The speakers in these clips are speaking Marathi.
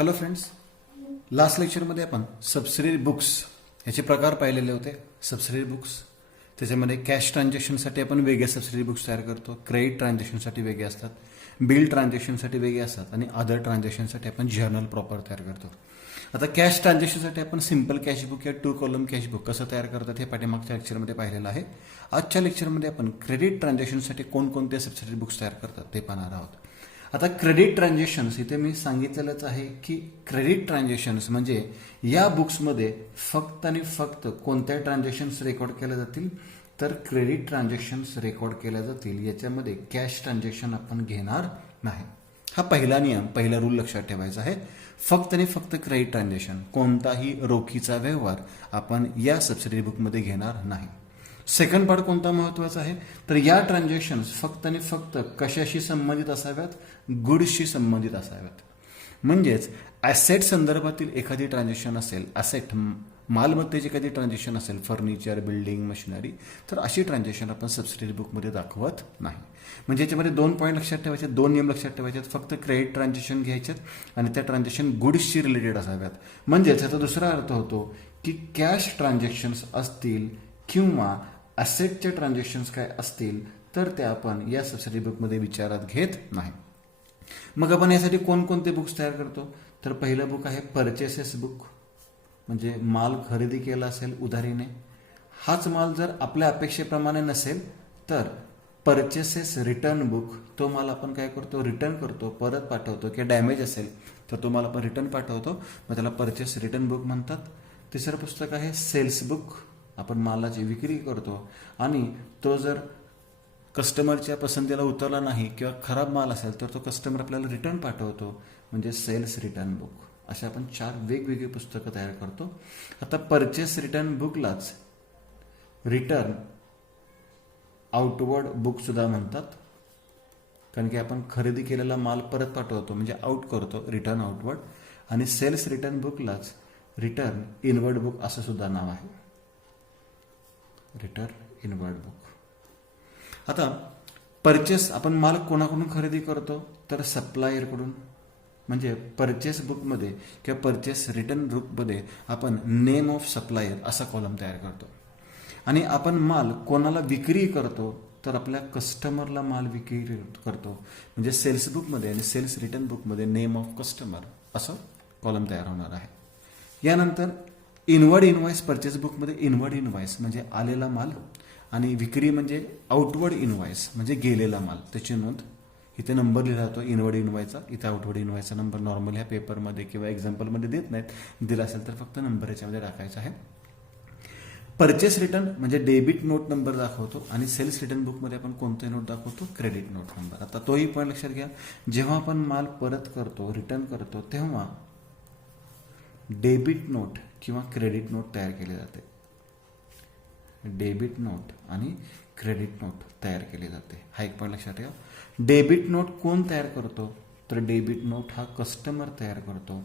हॅलो फ्रेंड्स, लास्ट लेक्चरमध्ये आपण सबसिडरी बुक्स याचे प्रकार पाहिलेले होते. सबसिडरी बुक्स त्याच्यामध्ये कॅश ट्रान्झॅक्शनसाठी आपण वेगळे सबसिडरी बुक्स तयार करतो, क्रेडिट ट्रान्झॅक्शनसाठी वेगळे असतात, बिल ट्रान्झॅक्शनसाठी वेगळे असतात आणि अदर ट्रान्झॅक्शनसाठी आपण जर्नल प्रॉपर तयार करतो. आता कॅश ट्रान्झॅक्शनसाठी आपण सिंपल कॅश बुक या 2 कॉलम कॅश बुक कसं तयार करतात हे पाठीमागच्या लेक्चरमध्ये पाहिलेलं आहे. आजच्या लेक्चरमध्ये आपण क्रेडिट ट्रान्झॅक्शनसाठी कोणकोणते सबसिडरी बुक्स तयार करतात ते पाहणार आहोत. आता क्रेडिट ट्रान्झॅक्शन्स इथे मी सांगितलेलंच आहे की क्रेडिट ट्रान्झॅक्शन्स म्हणजे या बुक्समध्ये फक्त आणि फक्त कोणत्या ट्रान्झॅक्शन्स रेकॉर्ड केल्या जातील, तर क्रेडिट ट्रान्झॅक्शन्स रेकॉर्ड केल्या जातील. याच्यामध्ये कॅश ट्रान्झॅक्शन आपण घेणार नाही. हा पहिला नियम, पहिला रूल लक्षात ठेवायचा आहे. फक्त आणि फक्त क्रेडिट ट्रान्झॅक्शन, कोणताही रोखीचा व्यवहार आपण या सबसिडरी बुकमध्ये घेणार नाही. सेकंड पार्ट कोणता महत्वाचा आहे, तर या ट्रान्झॅक्शन्स फक्त आणि फक्त कशाशी संबंधित असाव्यात, गुड्सशी संबंधित असाव्यात. म्हणजेच ॲसेट संदर्भातील एखादी ट्रान्झॅक्शन असेल, ॲसेट मालमत्तेची एखादी ट्रान्झॅक्शन असेल, फर्निचर, बिल्डिंग, मशिनरी, तर अशी ट्रान्झॅक्शन आपण सबसिडरी बुकमध्ये दाखवत नाही. म्हणजे याच्यामध्ये 2 पॉईंट लक्षात ठेवायचे, 2 नियम लक्षात ठेवायचे. फक्त क्रेडिट ट्रान्झॅक्शन घ्यायच्यात आणि त्या ट्रान्झॅक्शन गुड्सशी रिलेटेड असाव्यात. म्हणजेच याचा दुसरा अर्थ होतो की कॅश ट्रान्झॅक्शन्स असतील किंवा ॲसेटचे ट्रान्झॅक्शन्स काय असतील तर ते आपण या सबसिडरी बुकमध्ये विचारात घेत नाही. मग आपण यासाठी कोणकोणते बुक्स तयार करतो, तर पहिलं बुक आहे परचेसेस बुक. म्हणजे माल खरेदी केला असेल उधारीने, हाच माल जर आपल्या अपेक्षेप्रमाणे नसेल तर परचेसेस रिटर्न बुक, तो माल आपण काय करतो, रिटर्न करतो, परत पाठवतो. किंवा डॅमेज असेल तर तो माल आपण रिटर्न पाठवतो, मग त्याला परचेस रिटर्न बुक म्हणतात. तिसरं पुस्तक आहे सेल्स बुक. आपण मालाची विक्री करतो आणि तो जर कस्टमरच्या पसंतीला उतरला नाही किंवा खराब माल असेल तर तो कस्टमर आपल्याला रिटर्न पाठवतो, म्हणजे सेल्स रिटर्न बुक. असे आपण 4 वेगवेगळी पुस्तकं तयार करतो. आता परचेस रिटर्न बुकलाच रिटर्न आउटवर्ड बुक सुद्धा म्हणतात, कारण की आपण खरेदी केलेला माल परत पाठवतो म्हणजे आउट करतो, रिटर्न आउटवर्ड. आणि सेल्स रिटर्न बुकलाच रिटर्न इनवर्ड बुक असं सुद्धा नाव आहे, रिटर्न इनवर्ड बुक. आता परचेस आपण माल कोणाकडून खरेदी करतो, तर सप्लायरकडून. म्हणजे परचेस बुकमध्ये किंवा परचेस रिटर्न बुकमध्ये आपण नेम ऑफ सप्लायर असा कॉलम तयार करतो. आणि आपण माल कोणाला विक्री करतो, तर आपल्या कस्टमरला माल विक्री करतो. म्हणजे सेल्स बुकमध्ये आणि सेल्स रिटर्न बुकमध्ये नेम ऑफ कस्टमर असं कॉलम तयार होणार आहे. यानंतर इनवर्ड इनवॉइस परचेस बुकमध्ये इनवर्ड इनवॉइस म्हणजे आलेला माल आणि विक्री म्हणजे आउटवर्ड इनवॉइस म्हणजे गेलेला माल, त्याची नोंद. इथे नंबर लिहिला जातो इनवर्ड इनवॉइसचा, इथे आउटवर्ड इनवॉइसचा नंबर नॉर्मल ह्या पेपरमध्ये किंवा एक्झाम्पलमध्ये देत नाहीत, दिला असेल तर फक्त नंबर याच्यामध्ये टाकायचा आहे. परचेस रिटर्न म्हणजे डेबिट नोट नंबर दाखवतो आणि सेल्स रिटर्न बुकमध्ये आपण कोणते नोट दाखवतो, क्रेडिट नोट नंबर. आता तोही पण लक्षात घ्या, जेव्हा आपण माल परत करतो, रिटर्न करतो, तेव्हा डेबिट नोट किंवा क्रेडिट नोट तयार केले जाते. डेबिट नोट आणि क्रेडिट नोट तयार केले जाते, हा एक पॉईंट लक्षात ठेवा. डेबिट नोट कोण तयार करतो, तर डेबिट नोट हा कस्टमर तयार करतो.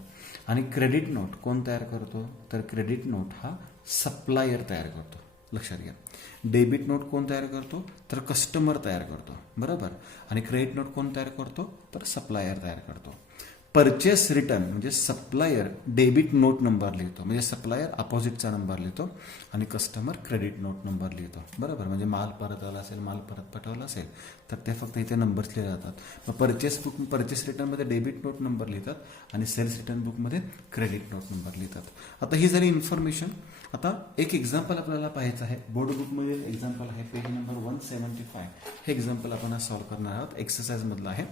आणि क्रेडिट नोट कोण तयार करतो, तर क्रेडिट नोट हा सप्लायर तयार करतो. लक्षात घ्या, डेबिट नोट कोण तयार करतो, तर कस्टमर तयार करतो, बरोबर. आणि क्रेडिट नोट कोण तयार करतो, तर सप्लायर तयार करतो. परचेस रिटर्न म्हणजे सप्लायर डेबिट नोट नंबर लिहितो, म्हणजे सप्लायर अपोजिटचा नंबर लिहितो आणि कस्टमर क्रेडिट नोट नंबर लिहितो, बरोबर. म्हणजे माल परत आला असेल, माल परत पाठवला असेल तर ते फक्त इथे नंबर्स लिहिले जातात. मग परचेस रिटर्नमध्ये डेबिट नोट नंबर लिहितात आणि सेल्स रिटर्न बुकमध्ये क्रेडिट नोट नंबर लिहितात. आता ही झाली इन्फॉर्मेशन. आता एक एक्झाम्पल आपल्याला पाहायचं आहे. बोर्ड बुकमध्ये एक्झाम्पल आहे, पेज नंबर 175. हे एक्झाम्पल आपण आज सॉल्व्ह करणार आहोत, एक्सरसाइजमधलं आहे.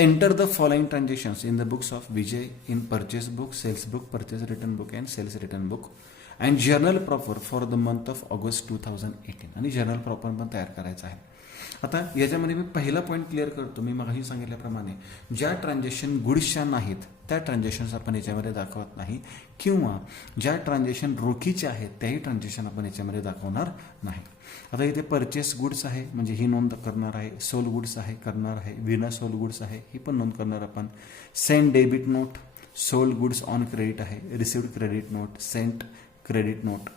Enter the following transactions in the books of Vijay in purchase book, sales book, purchase return book and sales return book and journal proper for the month of August 2018. आणि journal proper पण तयार करायचा आहे. आता याच्यामध्ये मी पहिला पॉईंट क्लिअर करतो. मी मगाशी सांगितल्याप्रमाणे ज्या ट्रान्झॅक्शन गुड्सच्या नाहीत त्या ट्रान्झॅक्शन्स आपण याच्यामध्ये दाखवत नाही, किंवा ज्या ट्रान्झॅक्शन रोखीच्या आहेत त्याही ट्रान्झॅक्शन आपण याच्यामध्ये दाखवणार नाही. आता इथे परचेस गुड्स आहे म्हणजे ही नोंद करणार आहे, सोल गुड्स आहे करणार आहे, विना सोल गुड्स आहे ही पण नोंद करणार आपण. Send debit note, sold goods on credit आहे, received credit note, sent credit note,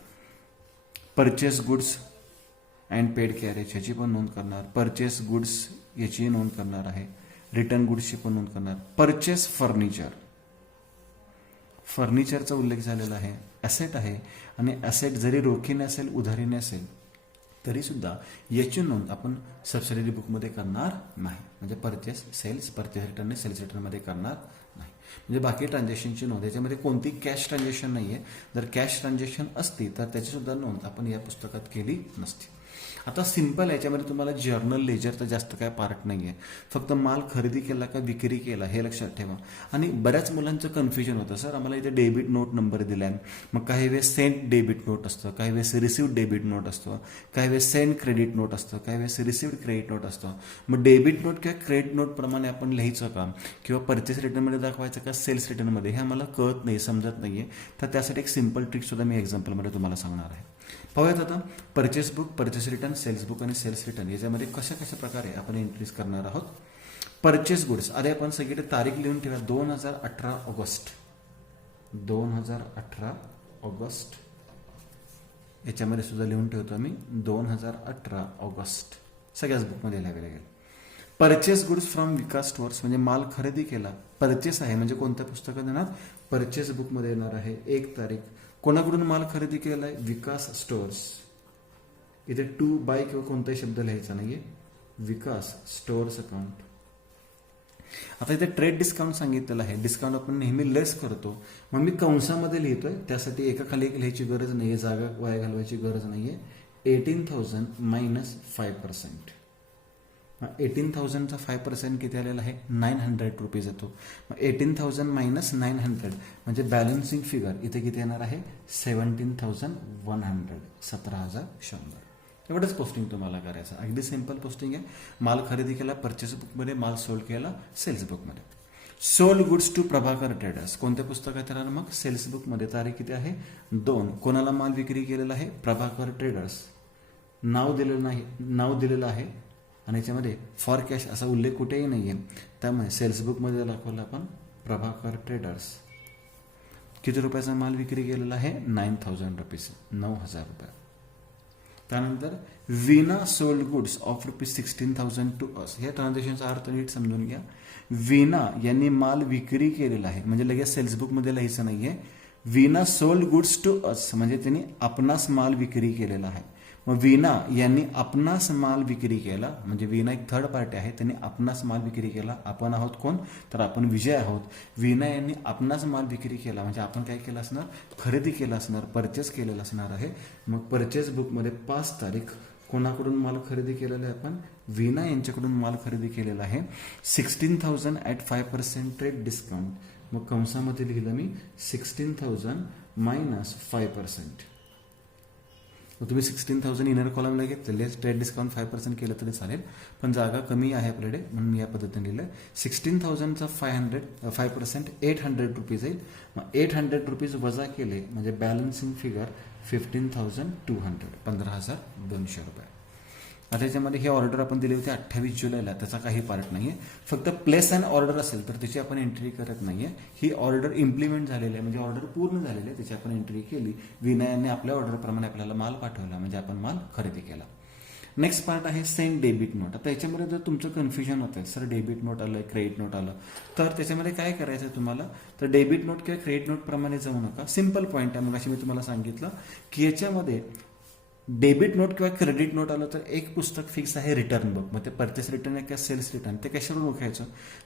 purchase goods and paid carriage ह्याची पण नोंद करणार, परचेस गुड्स याची नोंद करणार आहे, रिटर्न गुड्सची पण नोंद करणार. परचेस फर्निचर फर्निचरचा उल्लेख झालेला आहे, ॲसेट आहे आणि ॲसेट जरी रोखीने असेल उधारीने असेल तरी सुद्धा याची नोंद आपण सबसिडरी बुकमध्ये करणार नाही. म्हणजे परचेस रिटर्न सेल्स रिटर्नमध्ये करणार नाही. म्हणजे बाकी ट्रान्झॅक्शनची नोंद याच्यामध्ये कोणती कॅश ट्रान्झॅक्शन नाही आहे. जर कॅश ट्रान्झॅक्शन असती तर त्याची सुद्धा नोंद आपण या पुस्तकात केली नसती. आता सिंपल याच्यामध्ये तुम्हाला जर्नल लेजर तर जास्त काय पार्ट नाही आहे. फक्त माल खरेदी केला का विक्री केला हे लक्षात ठेवा. आणि बऱ्याच मुलांचं कन्फ्युजन होतं, सर आम्हाला इथे डेबिट नोट नंबर दिलाय, मग काही वेळेस सेंट डेबिट नोट असतं, काही वेळेस रिसिव्ड डेबिट नोट असतं, काही वेळेस सेंट क्रेडिट नोट असतं, काही वेळेस रिसिव्ड क्रेडिट नोट असतं. मग डेबिट नोट किंवा क्रेडिट नोट प्रमाणे आपण लिहायचं का किंवा परचेस रिटर्नमध्ये दाखवायचं का सेल्स रिटर्नमध्ये हे आम्हाला कळत नाही, समजत नाहीये. तर त्यासाठी एक सिंपल ट्रिक सुद्धा मी एक्झाम्पलमध्ये तुम्हाला सांगणार आहे. पाहूयात आता purchase book, purchase return, sales book आणि सेल्स रिटर्न याच्यामध्ये कशा कशा प्रकारे आपण एंट्रीज करणार आहोत. परचेस गुड्स, आधी आपण सगळीकडे तारीख लिहून ठेवा. 2018 ऑगस्ट, 2018 ऑगस्ट याच्यामध्ये सुद्धा लिहून ठेवतो आम्ही 2018 ऑगस्ट सगळ्याच बुकमध्ये लिहावे लागेल. Purchase goods from Vikas stores म्हणजे माल खरेदी केला, परचेस आहे म्हणजे कोणत्या पुस्तकात येणार, परचेस बुकमध्ये येणार आहे. 1 तारीख. कोणाकडून माल खरेदी केला आहे, विकास स्टोअर्स. इथे टू बाय किंवा कोणताही शब्द लिहायचा नाहीये, विकास स्टोअर्स अकाउंट. आता इथे ट्रेड डिस्काउंट सांगितलेलं आहे, डिस्काउंट आपण नेहमी लेस करतो, मग मी कंसामध्ये लिहितोय, त्यासाठी एका खाली एक लिहायची गरज नाहीये, जागा वाया घालवायची गरज नाहीये. 18,000 मायनस 5%. 18,000चा 5% किती आलेला आहे, 900 रुपीज येतो. मग 18,000 मायनस 900 म्हणजे बॅलन्सिंग फिगर इथे किती येणार आहे, 17,100, 17,100. एवढंच पोस्टिंग तुम्हाला करायचं, अगदी सिंपल पोस्टिंग आहे. माल खरेदी केला परचेस बुकमध्ये, माल सोल्ड केला सेल्स बुकमध्ये. Sold goods to Prabhakar traders कोणत्या पुस्तकात येणार, मग सेल्स बुकमध्ये. तारीख किती आहे, 2. कोणाला माल विक्री केलेला आहे, प्रभाकर ट्रेडर्स. नाव दिलेलं आहे आणि याच्यामध्ये फॉर कॅश असा उल्लेख कुठेही नाहीये, त्यामुळे सेल्स बुकमध्ये दाखवलं आपण प्रभाकर ट्रेडर्स. किती रुपयाचा माल विक्री केलेला आहे, 9,000 रुपीज, 9,000 रुपये. त्यानंतर विना sold goods of ₹16,000 to us. या ट्रान्झॅक्शनचा अर्थ नीट समजून घ्या. विना यांनी माल विक्री केलेला आहे म्हणजे लगेच सेल्स बुकमध्ये लिहायचं नाहीये. विना सोल्ड गुड्स टू अस म्हणजे त्यांनी आपणास माल विक्री केलेला आहे. मग विना यांनी आपणास माल विक्री केला म्हणजे विना एक थर्ड पार्टी आहे, त्यांनी आपणास माल विक्री केला. आपण आहोत कोण, तर आपण विजय आहोत. विना यांनी आपणास माल विक्री केला म्हणजे आपण काय केलं असणार, खरेदी केला असणार, परचेस केलेला असणार आहे. मग परचेस बुकमध्ये 5 तारीख कोणाकडून माल खरेदी केलेला आहे, आपण विना यांच्याकडून माल खरेदी केलेला आहे. 16,000 ॲट 5% ट्रेड डिस्काउंट. मग कंसामध्ये लिहिलं मी 16,000 मायनस 5%. मग तुम्ही 16,000 इनर कॉलमला घेतलेले, ट्रेड डिस्काउंट 5% केलं तरी चालेल, पण जागा कमी आहे आपल्याकडे म्हणून मी या पद्धतीने लिहिलं. 16,000चा 5% 800 रुपीज येईल. मग 800 रुपीज वजा केले म्हणजे बॅलन्सिंग फिगर 15,200, 15,200 रुपये. आता याच्यामध्ये ही ऑर्डर आपण दिली होती 28 जुलैला, त्याचा काही पार्ट नाहीये. फक्त प्लेस अँड ऑर्डर असेल तर त्याची आपण एंट्री करत नाहीये. ही ऑर्डर इम्प्लिमेंट झालेली आहे म्हणजे ऑर्डर पूर्ण झालेली आहे, त्याची आपण एंट्री केली. विनयाने आपल्या ऑर्डरप्रमाणे आपल्याला माल पाठवला म्हणजे आपण माल खरेदी केला. नेक्स्ट पार्ट आहे सेंड डेबिट नोट. आता याच्यामध्ये जर तुमचं कन्फ्युजन होतं, सर डेबिट नोट आलं, क्रेडिट नोट आलं, तर त्याच्यामध्ये काय करायचं तुम्हाला, तर डेबिट नोट किंवा क्रेडिट नोट प्रमाणे जाऊ नका. सिंपल पॉईंट आहे, मग अशी मी तुम्हाला सांगितलं की याच्यामध्ये डेबिट नोट किंवा क्रेडिट नोट आलं तर एक पुस्तक फिक्स आहे रिटर्न बुक. मग ते परचेस रिटर्न आहे किंवा सेल्स रिटर्न, ते कशावर ओळखायचं,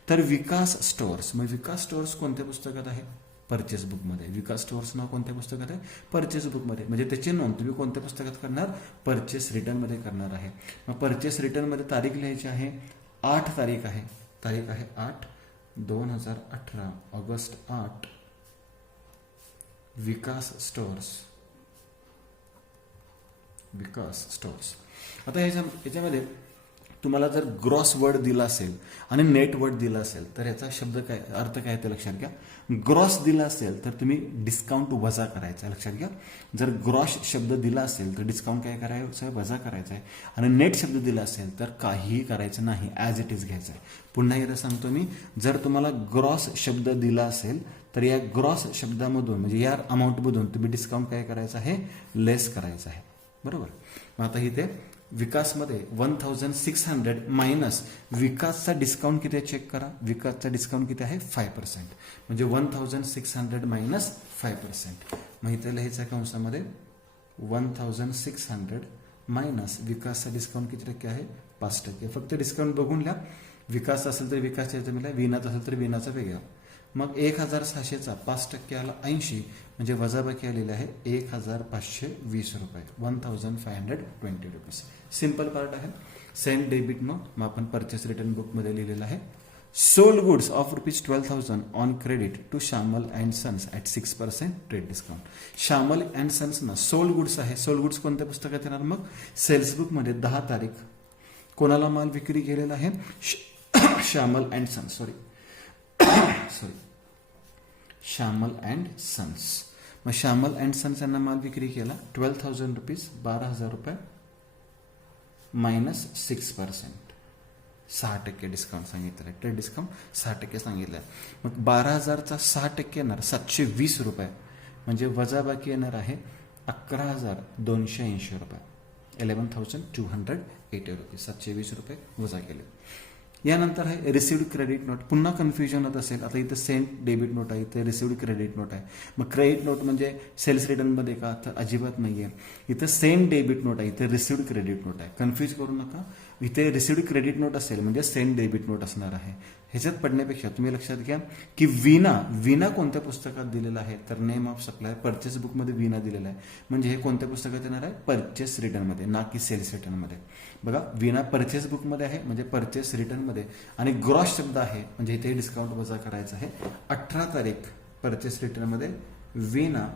तर विकास स्टोअर्स. मग विकास स्टोअर्स कोणत्या पुस्तकात आहे, परचेस बुकमध्ये. विकास स्टोअर्स नाव कोणत्या पुस्तकात आहे, परचेस बुकमध्ये. म्हणजे त्याची नोंद तुम्ही कोणत्या पुस्तकात करणार, परचेस रिटर्नमध्ये करणार आहे. मग परचेस रिटर्नमध्ये तारीख लिहायची आहे, 8 तारीख आहे, तारीख आहे 8 2018 ऑगस्ट 8 विकास स्टोअर्स, विकास स्टोअर्स. आता याच्यामध्ये तुम्हाला जर ग्रॉस वर्ड दिला असेल आणि नेट वर्ड दिला असेल तर याचा शब्द काय, अर्थ काय ते लक्षात घ्या. ग्रॉस दिला असेल तर तुम्ही डिस्काउंट वजा करायचा, लक्षात घ्या. जर ग्रॉस शब्द दिला असेल तर डिस्काउंट काय करायचं, वजा करायचं आहे. आणि नेट शब्द दिला असेल तर काहीही करायचं नाही, ॲज इट इज घ्यायचं आहे. पुन्हा एकदा सांगतो मी, जर तुम्हाला ग्रॉस शब्द दिला असेल तर या ग्रॉस शब्दामधून म्हणजे या अमाऊंटमधून तुम्ही डिस्काउंट काय करायचं आहे, लेस करायचं आहे. बरोबर. मग आता इथे विकासमध्ये 1600 मायनस विकासचा डिस्काउंट किती आहे चेक करा. विकासचा डिस्काउंट किती आहे 5%. म्हणजे 1600 मायनस 5%. मग इथे लिहायचं आहे कंसामध्ये 1600 मायनस विकासचा डिस्काउंट किती टक्के आहे 5%. फक्त डिस्काउंट बघून लिहा. विकास असेल तर विकासच्या याचं मिळाला, विनाचा असेल तर विनाचा वेगळा. मग 1600चा 5% आला 80, म्हणजे वजाबाकी आलेला आहे 1520 रुपये. 1520 रुपीज. सिंपल पार्ट आहे. Send debit note. मग आपण परचेस रिटर्न बुकमध्ये लिहिलेलं आहे sold goods of ₹12,000 on credit to Shyamal and sons at 6% trade discount. Shyamal and sons ना सोल्ड गुड्स आहे. सोल्ड गुड्स कोणत्या पुस्तकात येणार? मग सेल्स बुकमध्ये 10 तारीख कोणाला माल विक्री केलेला आहे? Shyamal and sons. Sorry Shyamal and sons. मग श्यामल अँड सन्स यांना माल विक्री केला 12,000 रुपीज, 12,000 रुपये मायनस 6%. 6% डिस्काउंट सांगितलं आहे. ट्रेड डिस्काउंट 6% सांगितलं आहे. मग 12,000चा 6% येणार 720 रुपये, म्हणजे वजाबाकी येणार आहे 11,280 रुपये. 11,280 रुपीज. 720 रुपये वजा केले. यानंतर आहे रिसिव्ड क्रेडिट नोट. पुन्हा कन्फ्युजन होत असेल. आता इथं सेंट डेबिट नोट आहे, इथं रिसिव्ड क्रेडिट नोट आहे. मग क्रेडिट नोट म्हणजे सेल्स रिटर्नमध्ये का? तर अजिबात नाही आहे. इथं सेंट डेबिट नोट आहे, इथे रिसिव्ड क्रेडिट नोट आहे. कन्फ्यूज करू नका. इथे रिसिव्ड क्रेडिट नोट असेल म्हणजे सेंट डेबिट नोट असणार आहे. ह्याच्यात पडण्यापेक्षा तुम्ही लक्षात घ्या की विना कोणत्या पुस्तकात दिलेला आहे? तर नेम ऑफ सप्लायर परचेस बुकमध्ये विना दिलेला आहे. म्हणजे हे कोणत्या पुस्तकात येणार आहे? परचेस रिटर्नमध्ये, ना की सेल्स रिटर्नमध्ये. बघा, विना परचेस बुकमध्ये आहे म्हणजे परचेस रिटर्नमध्ये. आणि ग्रॉस शब्द आहे म्हणजे इथे डिस्काउंट वजा करायचं आहे. 18 तारीख परचेस रिटर्नमध्ये विना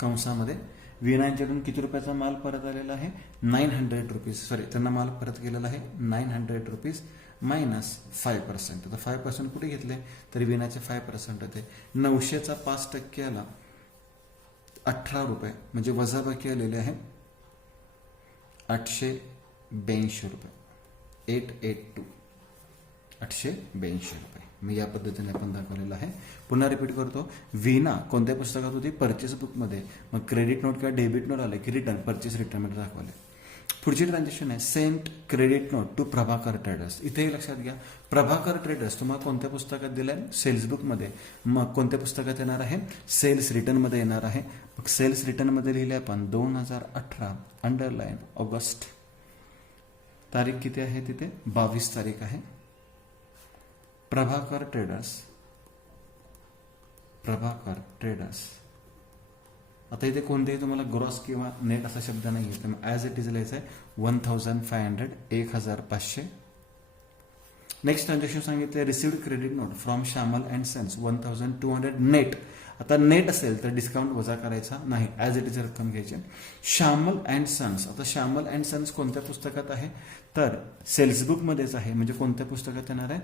कंसामध्ये विनांच्याकडून किती रुपयाचा माल परत आलेला आहे? 900 रुपीज. सॉरी, त्यांना माल परत केलेला आहे 900 रुपीज मायनस 5%. आता 5% कुठे घेतले? तर विनाचे 5% होते. 900चा 5% आला 18 रुपये, म्हणजे वजाबाकी आलेले आहे 882 रुपये. 882 882 रुपये. मी या पद्धतीने आपण दाखवलेलं आहे. पुन्हा रिपीट करतो. विना कोणत्या पुस्तकात होती? परचेस बुकमध्ये. मग क्रेडिट नोट किंवा डेबिट नोट आले की रिटर्न परचेस रिटर्नमध्ये दाखवले. पुढची ट्रान्झॅक्शन आहे sent credit note to Prabhakar traders. इथेही लक्षात घ्या, प्रभाकर ट्रेडर्स तुम्हाला कोणत्या पुस्तकात दिलं आहे? सेल्स बुकमध्ये. मग कोणत्या पुस्तकात येणार आहे? सेल्स रिटर्नमध्ये येणार आहे. मग सेल्स रिटर्नमध्ये लिहिले आपण 2018 अंडरलाईन ऑगस्ट. तारीख किती आहे तिथे? 22 तारीख आहे. प्रभाकर ट्रेडर्स. आता इथे कोणतेही तुम्हाला ग्रॉस किंवा नेट असा शब्द नाही आहे, तर ॲज इट इज लिहायचं आहे 1500 1500. नेक्स्ट ट्रान्झॅक्शन सांगितलं received credit note from Shyamal and sons 1200 net. आता नेट असेल तर डिस्काउंट वजा करायचा नाही, ॲज इट इज रक्कम घ्यायची. Shyamal and sons. आता श्यामल अँड सन्स कोणत्या पुस्तकात आहे? तर सेल्स बुकमध्येच आहे. म्हणजे कोणत्या पुस्तकात येणार आहे?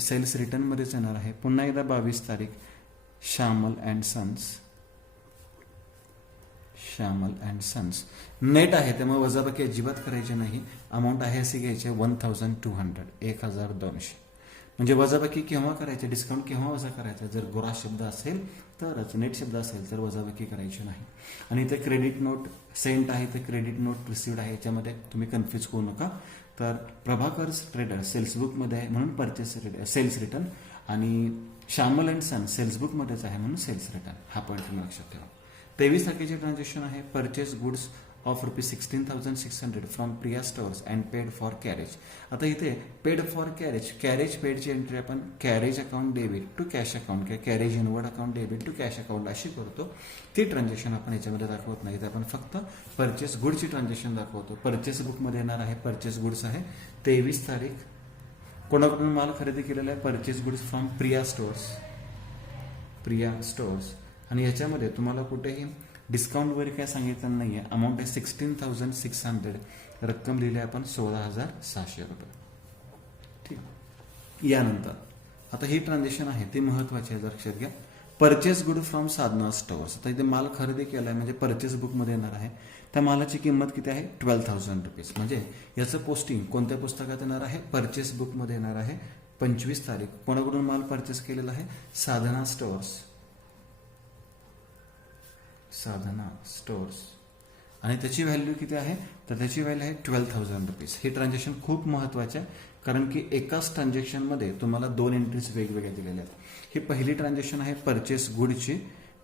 सेल्स रिटर्नमध्येच येणार आहे. पुन्हा एकदा 22 तारीख श्यामल अँड सन्स. नेट आहे त्यामुळे वजाबाकी अजिबात करायची नाही. अमाऊंट आहे असे घ्यायचे 1200 1200. म्हणजे वजाबाकी केव्हा करायचे? डिस्काउंट केव्हा वजा करायचा? जर ग्रॉस शब्द असेल तरच. नेट शब्द असेल तर वजाबाकी करायची नाही. आणि इथे क्रेडिट नोट सेंट आहे, तर क्रेडिट नोट रिसिव्ड आहे. याच्यामध्ये तुम्ही कन्फ्यूज करू नका. तर प्रभाकर ट्रेडर सेल्स बुकमध्ये आहे म्हणून परचेस सेल्स रिटर्न, आणि श्यामल अँड सन सेल्स बुकमध्येच आहे म्हणून सेल्स रिटर्न. हा पॉईंट तुम्ही लक्षात ठेवा. 23 तारखेचे ट्रान्झॅक्शन आहे purchase goods of ₹16,600 from Priya stores and paid for carriage. आता इथे पेड फॉर कॅरेज पेडची एंट्री आपण carriage account debit to cash account किंवा carriage inward account debit to cash account अशी करतो. ती ट्रान्झॅक्शन आपण याच्यामध्ये दाखवत नाही. आपण फक्त परचेस गुडची ट्रान्झॅक्शन दाखवतो. परचेस बुकमध्ये येणार आहे परचेस गुड्स आहे 23 तारीख. कोणाकडून माल खरेदी केलेला आहे? Purchase goods from Priya stores. आणि याच्यामध्ये तुम्हाला कुठेही डिस्काउंट वगैरे काय सांगितलं नाही आहे. अमाऊंट आहे 16,600. रक्कम लिहिली आहे आपण 16,600 रुपये. ठीक. यानंतर आता ही ट्रान्झॅक्शन आहे ती महत्वाची आहे, लक्षात घ्या. Purchase good from Sadhana stores. आता इथे माल खरेदी केला आहे म्हणजे परचेस बुकमध्ये येणार आहे. त्या मालाची किंमत किती आहे? 12,000 रुपीज. म्हणजे याचं पोस्टिंग कोणत्या पुस्तकात येणार आहे? परचेस बुकमध्ये येणार आहे 25 तारीख. कोणाकडून माल परचेस केलेला आहे? साधना स्टोअर्स. आणि त्याची व्हॅल्यू किती आहे, तर त्याची व्हॅल्यू आहे 12,000 रुपीज. हे ट्रान्झॅक्शन खूप महत्त्वाचे आहे, कारण की एकाच ट्रान्झॅक्शनमध्ये तुम्हाला 2 एंट्रीज वेगवेगळ्या दिलेल्या आहेत. ही पहिली ट्रान्झॅक्शन आहे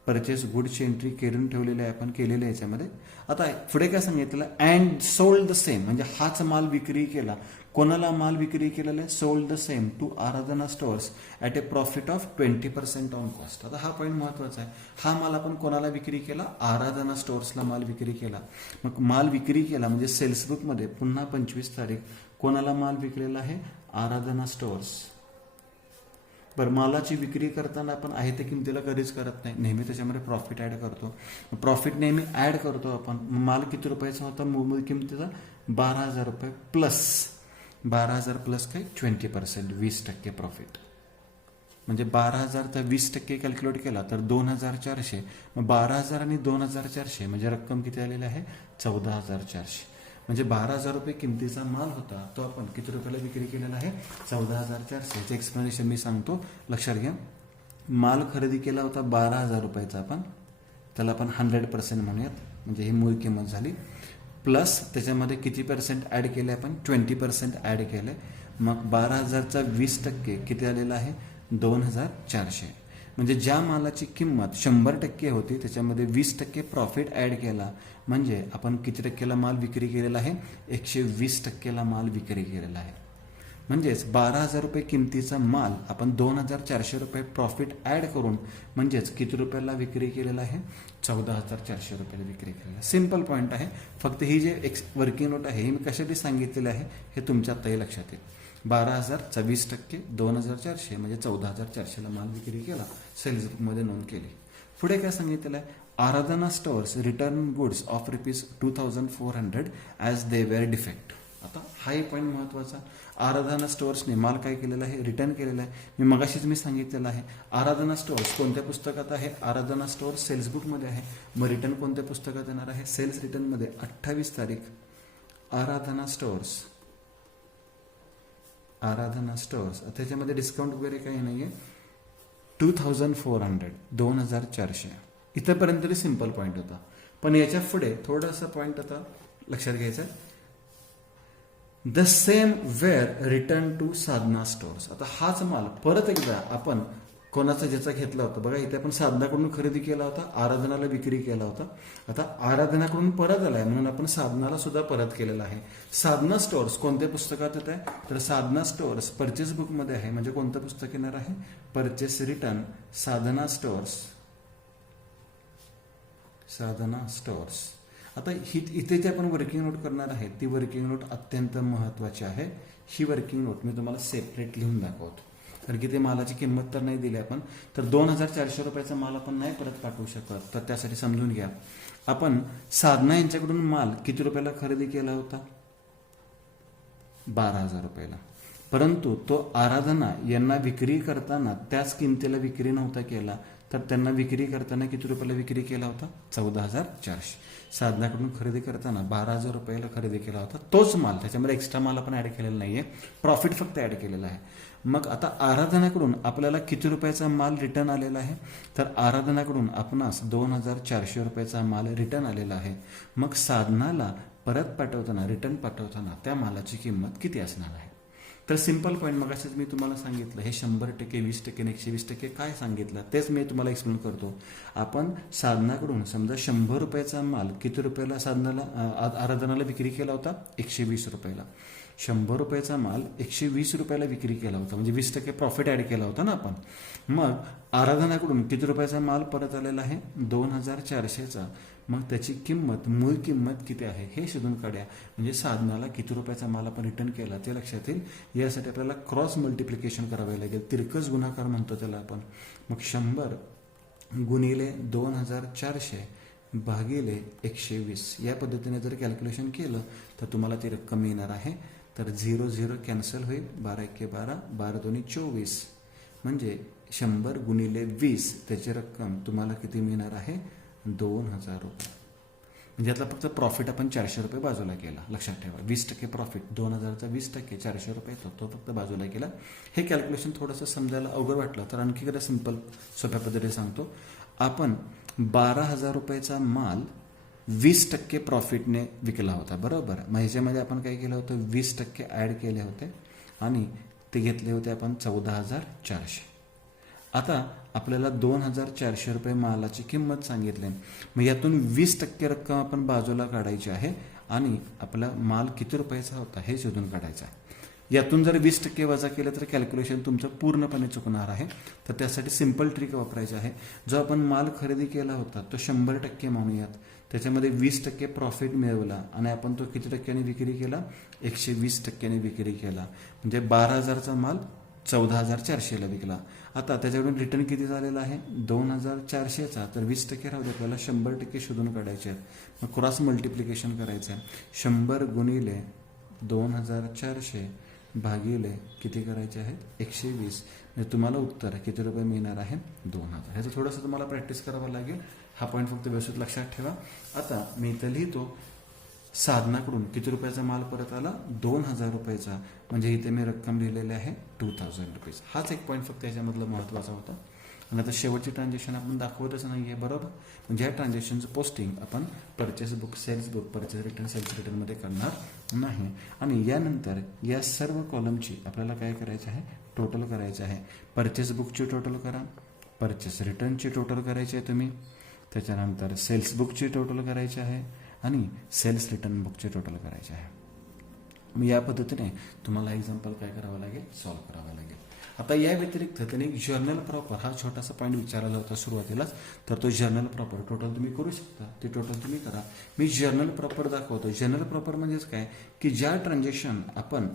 परचेस गुडची एंट्री करून ठेवलेली आहे आपण, केलेली आहे याच्यामध्ये. आता पुढे काय सांगितलं, अँड सोल्ड द सेम, म्हणजे हाच माल विक्री केला. कोणाला माल विक्री केलेला आहे, sold the same to Aradhana stores at a profit of 20% on cost. आता हा पॉईंट महत्वाचा आहे. हा माल आपण कोणाला विक्री केला, आराधना स्टोअर्सला माल विक्री केला. मग माल विक्री केला म्हणजे सेल्स बुकमध्ये पुन्हा 25 तारीख कोणाला माल विकलेला आहे, आराधना स्टोअर्स. बरं, मालाची विक्री करताना आपण आहे त्या किमतीला कधीच करत नाही, नेहमी त्याच्यामध्ये प्रॉफिट ॲड करतो. प्रॉफिट नेहमी ॲड करतो आपण. माल किती रुपयाचा होता, मूळ किमतीचा 12,000 रुपये प्लस 12,000 प्लस काय 20%, 20% प्रॉफिट. म्हणजे 12,000चा 20% कॅल्क्युलेट केला तर 2,400. मग 12,000 आणि 2,400 म्हणजे रक्कम किती आलेली आहे, 14,400. म्हणजे 12,000 रुपये किमतीचा माल होता, तो आपण किती रुपयाला विक्री केलेला आहे, 14,400. याचे एक्सप्लेनेशन मी सांगतो, लक्षात घ्या. माल खरेदी केला होता 12,000 रुपयाचा आपण, त्याला आपण 100% म्हणूयात, म्हणजे ही मूळ किंमत झाली. प्लस त्याच्यामध्ये किती पर्सेंट ॲड केले आपण, 20% ॲड केले. मग 12,000चा 20% किती आलेला आहे, 2,400. म्हणजे ज्या मालाची किंमत 100% होती त्याच्यामध्ये 20% प्रॉफिट ॲड केला, म्हणजे आपण किती टक्केला माल विक्री केलेला आहे, 120%ला माल विक्री केलेला आहे. म्हणजेच 12,000 रुपये किमतीचा माल आपण 2,400 रुपये प्रॉफिट ॲड करून म्हणजेच किती रुपयाला विक्री केलेला आहे, 14,400 रुपयाला विक्री केलेला. सिंपल पॉईंट आहे. फक्त ही जे वर्किंग नोट आहे ही मी कशासाठी सांगितलेली आहे हे तुमच्या आत्ताही लक्षात येईल. 12,000चा 20% 2,400 म्हणजे 14,400ला माल विक्री केला, सेल्स बुकमध्ये नोंद केली. पुढे काय सांगितलेलं आहे, Aradhana stores return goods of ₹2,400 as they were defect. आता हाही पॉईंट महत्वाचा. आराधना स्टोअर्सने माल काय केलेला आहे, रिटर्न केलेला आहे. मी सांगितलेलं आहे आराधना स्टोअर्स कोणत्या पुस्तकात आहे, आराधना स्टोअर्स सेल्स बुकमध्ये आहे. मग रिटर्न कोणत्या पुस्तकात येणार आहे, सेल्स रिटर्नमध्ये 28 तारीख आराधना स्टोअर्स. त्याच्यामध्ये डिस्काउंट वगैरे काही नाहीये, 2,400 2,400. इथंपर्यंत तरी सिंपल पॉईंट होता. पण याच्या पुढे थोडासा पॉईंट आता लक्षात घ्यायचा, the same were return to Sadhana stores. आता हाच माल परत एकदा आपण कोणाचा ज्याचा घेतला होता, बघा इथे आपण साधनाकडून खरेदी केला होता, आराधनाला विक्री केला होता. आता आराधनाकडून परत आलाय म्हणून आपण साधनाला सुद्धा परत केलेला आहे. साधना स्टोअर्स कोणत्या पुस्तकात येत आहे, तर साधना स्टोअर्स परचेस बुकमध्ये आहे. म्हणजे कोणतं पुस्तक येणार आहे, परचेस रिटर्न साधना स्टोअर्स. आता इथे जे आपण वर्किंग नोट करणार आहे ती वर्किंग नोट अत्यंत महत्वाची आहे. ही वर्किंग नोट मी तुम्हाला सेपरेट लिहून दाखवतो, कारण की ते मालाची किंमत तर नाही दिली आपण, तर 2,400 रुपयाचा माल आपण नाही परत पाठवू शकत. तर त्यासाठी समजून घ्या, आपण साधना यांच्याकडून माल किती रुपयाला खरेदी केला होता, 12,000 रुपयाला. परंतु तो आराधना यांना विक्री करताना त्याच किमतीला विक्री नव्हता केला, तर त्यांना विक्री करताना किती रुपयाला विक्री केला होता, 14,400. साधनाकडून खरेदी करताना 12,000 रुपयाला खरेदी केला होता तोच माल, त्याच्यामध्ये एक्स्ट्रा माल आपण ऍड केलेला नाहीये, प्रॉफिट फक्त ऍड केलेला आहे. मग आता आराधनाकडून आपल्याला किती रुपयाचा माल रिटर्न आलेला आहे, तर आराधनाकडून आपणास 2,400 रुपयाचा माल रिटर्न आलेला आहे. मग साधनाला परत पाठवताना, रिटर्न पाठवताना त्या मालाची किंमत किती असणार आहे. तर सिंपल पॉईंट मग असंच मी तुम्हाला सांगितलं, हे 100%, 20% 120% काय सांगितलं तेच मी तुम्हाला एक्सप्लेन करतो. आपण साधनाकडून समजा 100 रुपयाचा माल किती रुपयाला साधनाला आराधनाला विक्री केला होता, 120 रुपयाला. 100 रुपयाचा माल 120 रुपयाला विक्री केला होता, म्हणजे 20% प्रॉफिट ऍड केला होता ना आपण. मग आराधनाकडून किती रुपयाचा माल परत आलेला आहे, 2,400चा. मग त्याची किंमत, मूळ किंमत किती आहे हे शोधून काढूया. म्हणजे साधनाला किती रुपयाचा माल आपण रिटर्न केला ते लक्षात येईल. यासाठी आपल्याला क्रॉस मल्टिप्लिकेशन करावे लागेल, तिरकस गुणाकार म्हणतो त्याला आपण. मग 100 गुणिले 2,400 भागिले 120 या पद्धतीने जर कॅल्क्युलेशन केलं तर तुम्हाला ती रक्कम मिळणार आहे. तर 0 0 कॅन्सल होईल, 12 1 12, 12 2 24. म्हणजे 100 गुणिले 20 त्याची रक्कम तुम्हाला किती मिळणार आहे, 2,000 रुपये. म्हणजे यातला फक्त प्रॉफिट आपण 400 रुपये बाजूला केला, लक्षात ठेवा. 20% प्रॉफिट, 2,000चा 20% 400 रुपये तो फक्त बाजूला केला. हे कॅल्क्युलेशन थोडंसं समजायला अवघड वाटलं तर आणखी सिंपल सोप्या पद्धतीने सांगतो. आपण 12,000 रुपयाचा माल 20% प्रॉफिटने विकला होता, बरोबर. मग ह्याच्यामध्ये आपण काय केलं होतं, 20% ॲड केले होते आणि ते घेतले होते आपण 14,400. आता आपल्याला 2,400 रुपये मालाची किंमत सांगितली. मग यातून 20% रक्कम आपण बाजूला काढायची आहे आणि आपला माल किती रुपयाचा होता हे शोधून काढायचं आहे. यातून जर 20% वजा केलं तर कॅल्क्युलेशन तुमचं पूर्णपणे चुकणार आहे. तर त्यासाठी सिंपल ट्रिक वापरायची आहे. जो आपण माल खरेदी केला होता तो 100% मानूयात, त्याच्यामध्ये 20% प्रॉफिट मिळवला आणि आपण तो किती टक्क्याने विक्री केला, 120% विक्री केला. म्हणजे 12,000चा माल 14,400ला विकला. आता त्याच्याकडून रिटर्न किती झालेला आहे, 2,400चा. तर 20% राहू दे, आपल्याला 100% शोधून काढायचे आहेत. मग क्रॉस मल्टिप्लिकेशन करायचं आहे. 100 गुणिले 2,400 भागिले किती करायचे आहेत, 120. म्हणजे तुम्हाला उत्तर किती रुपये मिळणार आहे, 2,000. ह्याचं थोडंसं तुम्हाला प्रॅक्टिस करावं लागेल. हा पॉईंट फक्त व्यवस्थित लक्षात ठेवा. आता मी इथं लिहितो, साधनाकडून किती रुपयाचा माल परत आला, 2,000 रुपयाचा. म्हणजे इथे मी रक्कम लिहिलेली आहे 2,000 रुपीज. हाच एक पॉईंट फक्त याच्यामधला महत्त्वाचा होता. आणि आता शेवटची ट्रान्झॅक्शन आपण दाखवतच नाही आहे, बरोबर. म्हणजे ह्या ट्रान्झॅक्शनचं पोस्टिंग आपण purchase book, sales book, purchase return, sales रिटर्नमध्ये करणार नाही. आणि यानंतर या सर्व कॉलमची आपल्याला काय करायचं आहे, टोटल करायचं आहे. परचेस बुकची टोटल करा, परचेस रिटर्नची टोटल करायची आहे तुम्ही, त्याच्यानंतर सेल्स बुकची टोटल करायची आहे आणि सेल्स रिटर्न बुकचे टोटल करायचे आहे. मग या पद्धतीने तुम्हाला एक्झाम्पल काय करावं लागेल, सॉल्व्ह करावं लागेल. आता या व्यतिरिक्त त्याने एक जर्नल प्रॉपर हा छोटासा पॉईंट विचारला होता सुरुवातीलाच. तर तो जर्नल प्रॉपर टोटल तुम्ही करू शकता, ते टोटल तुम्ही करा. मी जर्नल प्रॉपर दाखवतो. जर्नल प्रॉपर म्हणजेच काय की ज्या ट्रान्झॅक्शन आपण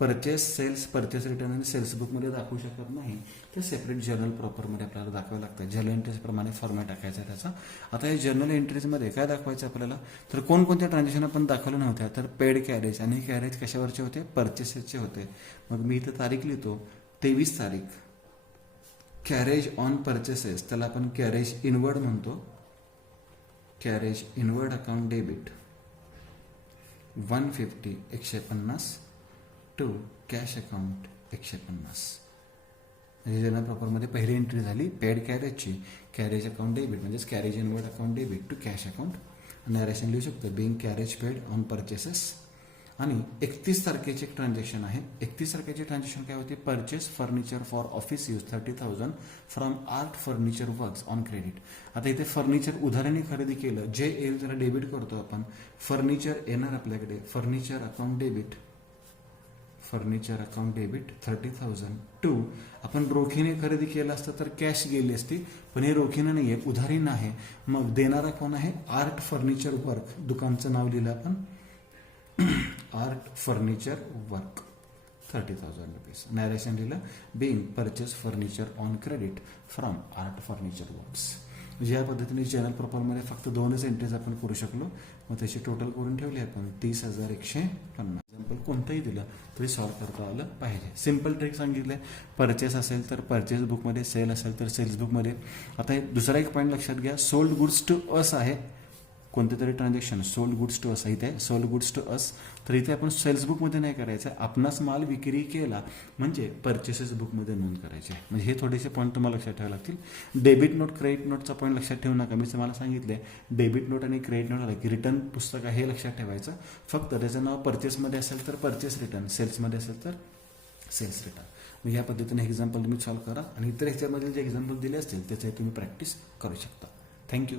परचेस, सेल्स, परचेस रिटर्न आणि सेल्स बुकमध्ये दाखवू शकत नाही ते सेपरेट जर्नल प्रॉपरमध्ये आपल्याला दाखवावं लागतं. जर्नल एंट्रीजप्रमाणे फॉर्मॅट टाकायचा आहे त्याचा. आता या जर्नल एंट्रीजमध्ये काय दाखवायचं आपल्याला, तर कोणकोणत्या ट्रान्झॅक्शन आपण दाखवल्या नव्हत्या, तर पेड कॅरेज. आणि कॅरेज कशावरचे होते, परचेसेसचे होते. मग मी इथं तारीख लिहितो, 23 तारीख. कॅरेज ऑन परचेसेस त्याला आपण कॅरेज इनवर्ड म्हणतो. Carriage inward account debit 150 150 to cash account 150. म्हणजे जर्नल प्रॉपरमध्ये पहिली एंट्री झाली पेड कॅरेजची, कॅरेज अकाउंट डेबिट म्हणजेच carriage inward account debit to cash account. Narration लिहू शकतो, being carriage paid on purchases. आणि 31 तारखेची एक ट्रान्झॅक्शन आहे. 31 तारखेची ट्रान्झॅक्शन काय होती, purchase furniture for office use 30,000 from art furniture works on credit. आता इथे फर्निचर उधाराने खरेदी केलं, जे येईल त्याला डेबिट करतो आपण. फर्निचर येणार आपल्याकडे, furniture account debit, furniture account debit 30,000 to, आपण रोखीने खरेदी केलं असतं तर कॅश गेली असती, पण हे रोखीने नाही आहे, उधारीनं आहे. मग देणारा कोण आहे, आर्ट फर्निचर वर्क. दुकानचं नाव लिहिलं आपण, art furniture work 30,000 rupees. Narration लिहिलं, being purchase furniture on credit from art furniture works. म्हणजे या पद्धतीने जर्नल प्रॉपरमध्ये फक्त 2च एंट्रीज आपण करू शकलो. मग त्याची टोटल करून ठेवली आपण 30,150. एक्झाम्पल कोणतंही दिलं तरी सॉल्व्ह करता आलं पाहिजे. सिम्पल ट्रिक सांगितलं, परचेस असेल तर परचेस बुकमध्ये, सेल असेल तर सेल्स बुकमध्ये. आता दुसरा एक पॉईंट लक्षात घ्या, सोल्ड गुड्स टू अस आहे. कोणते तरी transaction sold goods to us, इथे सोल्ड गुड्स टू अस. तर इथे आपण सेल्स बुकमध्ये नाही करायचं, आपणास माल विक्री केला म्हणजे परचेसेस बुकमध्ये नोंद करायची आहे. म्हणजे हे थोडेसे पॉईंट तुम्हाला लक्षात ठेवावे लागतील. डेबिट नोट, क्रेडिट नोटचा पॉईंट लक्षात ठेवू नका. मी तुम्हाला सांगितले डेबिट नोट आणि क्रेडिट नोट आलं की रिटर्न पुस्तक आहे हे लक्षात ठेवायचं. फक्त त्याचं नाव परचेसमध्ये असेल तर परचेस रिटर्न, सेल्समध्ये असेल तर सेल्स रिटर्न. मग या पद्धतीने एक्झाम्पल तुम्ही सॉल्व्ह करा आणि इतर ह्याच्यामध्ये जे एक्झाम्पल दिले असतील त्याचे तुम्ही प्रॅक्टिस करू शकता. थँक्यू.